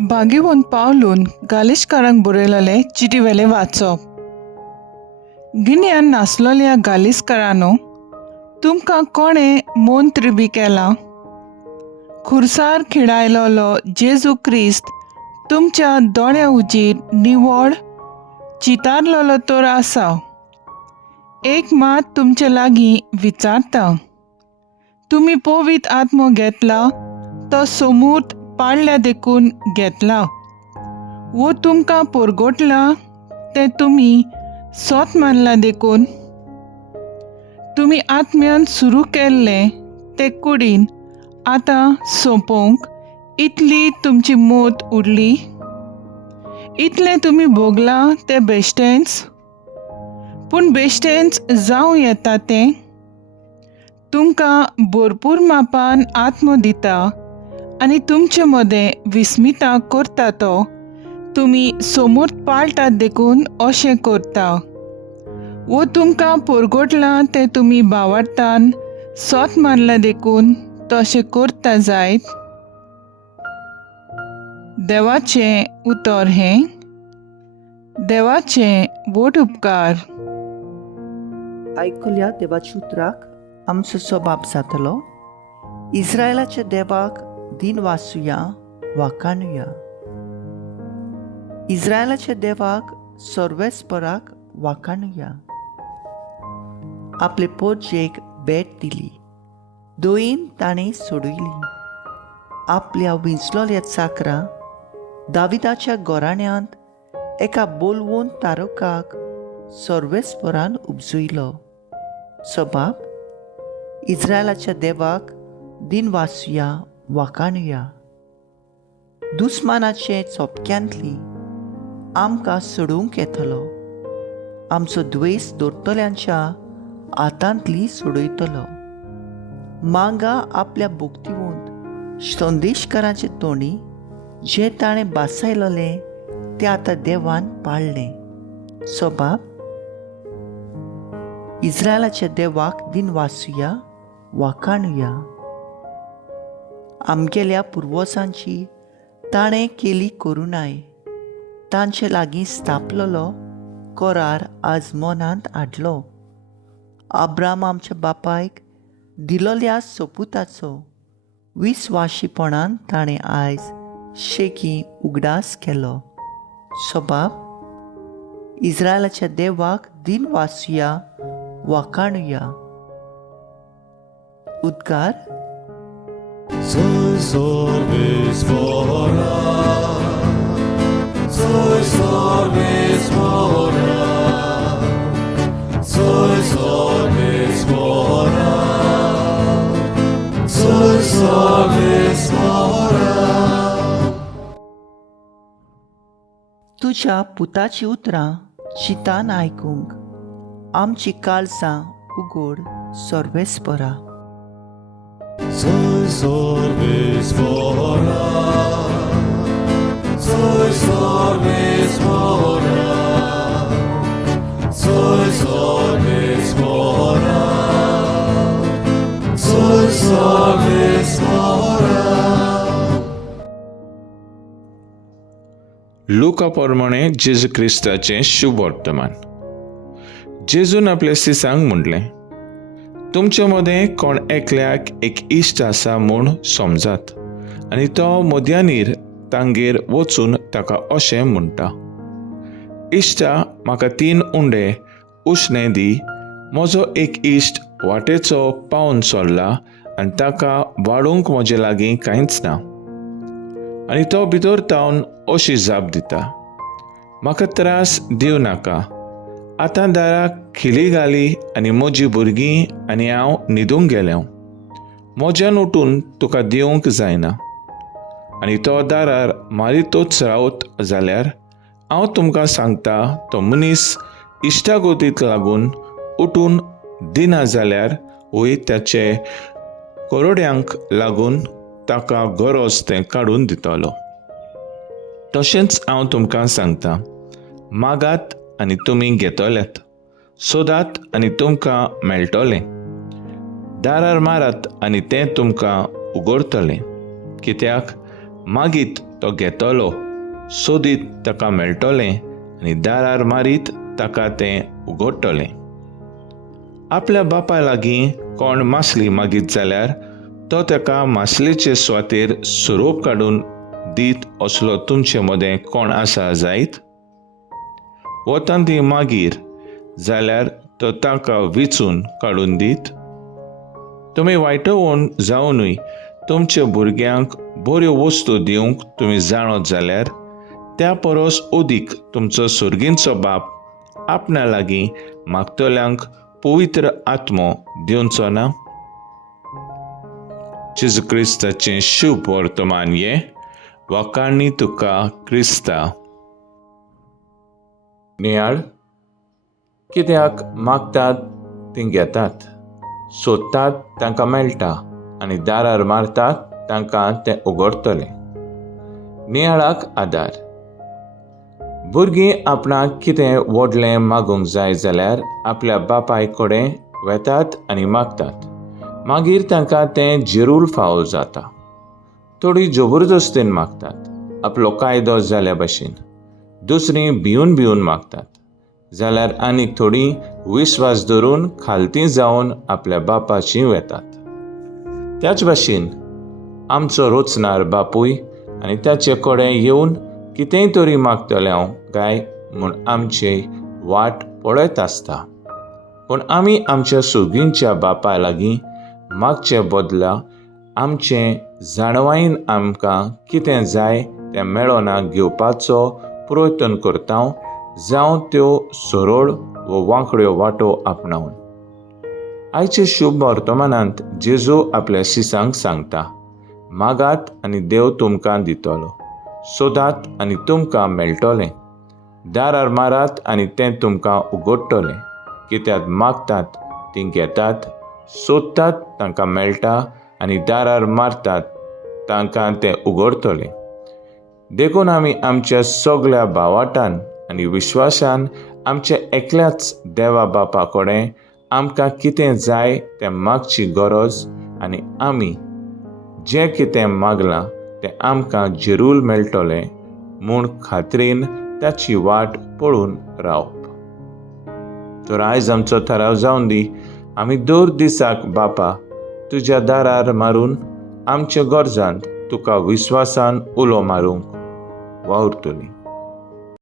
बागेवन पावलून गालिशकारांक बरयलेले चिटीवेले वाचप. गिन्यान नासलोल्या गालिस्कारांनो, तुमकां कोणें मंत्र बी केला? खुर्सार खिणायलोलो जेजू क्रिस्त तुमच्या दोळ्या उजीर निवळ चितारलोलो तर आसा. एक मात तुमचे लागीं विचारता. तुमी पवित्र आत्मो घेतला तो समूर्त पाळल्या देखून घेतला वो तुमकां परगोटला ते तुमी सोत मानला देखून. तुमी आत्म्यान सुरू केल्ले ते कुडीन आतां सोंपोवंक इतली तुमची मोत उरली. इतलें तुमी भोगला ते बेश्टेच. पूण बेश्टेच जावं येता तें तुमकां भरपूर मापान आत्मो दिता आनी तुमचे मदें विस्मिता करता तो तुमी समूर्त पाळटात देखून अशें करता. वो तुमकां परगोटला ते तुमी भावार्थान सोत मारला देखून तशें करता जायत. देवाचें उतर हें. देवाचें व्हड उपकार. आयकल्या देवाच्या उतराक आमचो सबाब जातलो. इस्रायलाच्या देवाक दिन वासुया वाखाणुया. इस्रायलाच्या देवाक सर्वेस्पराक वाखाणुया. आपले पोरजेक भेट दिली, दोईन ताणें सोडयली. आपल्या विंचलोल्या चाकरा दाविदाच्या घोराण्यांत एका बोलवून तारकाक सर्वेस्परान उपजुयलो. सबाब, इस्रायलाच्या देवाक दिन वासुया वाखाणुया. दुस्मानाचे चोपक्यांतली आमकां सोडूंक येतलो. आमचो द्वेस दवरतल्यांच्या हातांतली सोडयतलो. मांगा आपल्या भोगतीवंत संदेशकाराचे तोंडी जे ताणें बासायलोले ते आतां देवान पाळ्ळें. सबाब, इस्रायलाच्या देवाक दिन वासुया वाखाणुया. आमगेल्या पुर्वजांची ताणें केली करुणाय तांचे लागीं स्थापलोलो करार आज मनांत हाडलो. अब्राम आमच्या बापायक दिलोल्या सपुताचो विस्वाशीपणान ताणें आयज शेकी उगडास केलो. सबाब, इस्रायलाच्या देवाक दिन वासुया वाखाणुया. उद्गार. Soy sorbes mora, soy sorbes mora, soy sorbes mora, soy sorbes mora. तुज्या पुताची उतरां चितान आयकूंक आमची काळजां उगड सर्वेस्परा. Soy sorbes mora, soy sorbes mora, soy sorbes mora, soy sorbes mora. लुका प्रमाणे जेजू क्रिस्ताचें शुभ वर्तमान. जेजून आपल्या सिसांक म्हणलें, तुमचे मदें कोण एकल्याक एक इश्ट आसा म्हूण समजात आनी तो मद्यानीर तांगेर वचून ताका अशें म्हणटा, इश्टा, म्हाका 3 उंडे उश्णें दी. म्हजो एक इश्ट वाटेचो पावन सोरला आनी ताका वाडूंक म्हजे लागीं कांयच ना. आनी तो भितर तावन अशी जाप दिता, म्हाका त्रास दिव नाका. आतां दाराक खिली घाली आनी म्हजीं भुरगीं आनी हांव न्हिदूंक गेलें. म्हज्यान उठून तुका दिवंक जायना. आनी तो दारार मारीतूच रावत जाल्यार हांव तुमकां सांगता, तो मनीस इश्टागोतीक लागून उठून दिना जाल्यार वय त्याचे करोड्यांक लागून ताका गरज तें काडून दितलो. तशेंच हांव तुमकां सांगता, मागात आनी तुमी घेतल्यात, सोदात आनी तुमकां मेळटलें. दारार मारात आनी तें तुमकां उगडतलें. कित्याक मागीत तो घेतलो, सोदीत ताका मेळटलें आनी दारार मारीत ताका तें उगडटलें. आपल्या बापा लागीं कोण मासली मागीत जाल्यार तो ताका मासलेचे सुवातेर सोरोप काडून दीत असलो तुमचे मदें कोण आसा जायत? वतान ती मागीर जाल्यार तो ताका विचून काडून दीत. तुमी वायटवण जावनूय तुमच्या भुरग्यांक बऱ्यो वस्तू दिवंक तुमी जाणत जाल्यार त्या परस ओदीक तुमचो सुर्गींचो बाप आपणा लागीं मागतल्यांक पवित्र आत्मो दिवचो ना? जेजू क्रिस्ताचें शुभ वर्तमान ये वकाणी तुका क्रिस्ता. नियाळ, कित्याक मागतात तीं घेतात, सोदतात तांकां मेळटा आनी दारार मारतात तांकां तें उगडटलें. नियाळाक आदार. भुरगीं आपणाक कितें व्हडलें मागूंक जाय जाल्यार आपल्या बापाय कडेन वेतात आनी मागतात. मागीर तांकां तें जरूर फावो जाता. थोडीं जबरदस्तीन मागतात, आपलो कायदो जाल्या भाशेन. दुसरीं भिवन भिवन मागतात, जाल्यार आनीक थोडीं विस्वास धरून खालतीं जावन आपल्या बापाची वेतात. त्याच भाशेन आमचो रोचणार बापूय आनी ताचे कडेन येवन कितेंय तरी मागतले हांव काय म्हूण आमची वाट पळयत आसता. पूण आमी आमच्या सुर्गींच्या बापा लागीं मागचे बदला आमचें जाणवायेन आमकां कितें जाय तें मेळोना घेवपाचो प्रयत्न करता, जावं त्यो सरळ व वांकड्यो वाटो आपणावन. आयचे शुभ वर्तमानांत जेजू आपल्या शिसांक सांगता, मागात आनी देव तुमकां दितलो, सोदात आनी तुमकां मेळटलें, दारार मारात आनी तें तुमकां उगडटलें. कित्याक मागतात तीं घेतात, सोदतात तांकां मेळटा आनी दारार मारतात तांकां तें उगडटलें. देखून आमी आमच्या सगळ्या भावाटान आनी विश्वासान आमच्या एकल्याच देवा बापा कडेन आमकां कितें जाय तें मागची गरज आनी आमी जें कितें मागलां तें आमकां जरूर मेळटलें म्हूण खात्रीन ताची वाट पळोवन रावप. तर आयज आमचो थाराव जावन दी, आमी दर दिसाक बापा तुज्या दारार मारून आमच्या गरजांत तुका विस्वासान उलो मारूंक वावुरतलीं.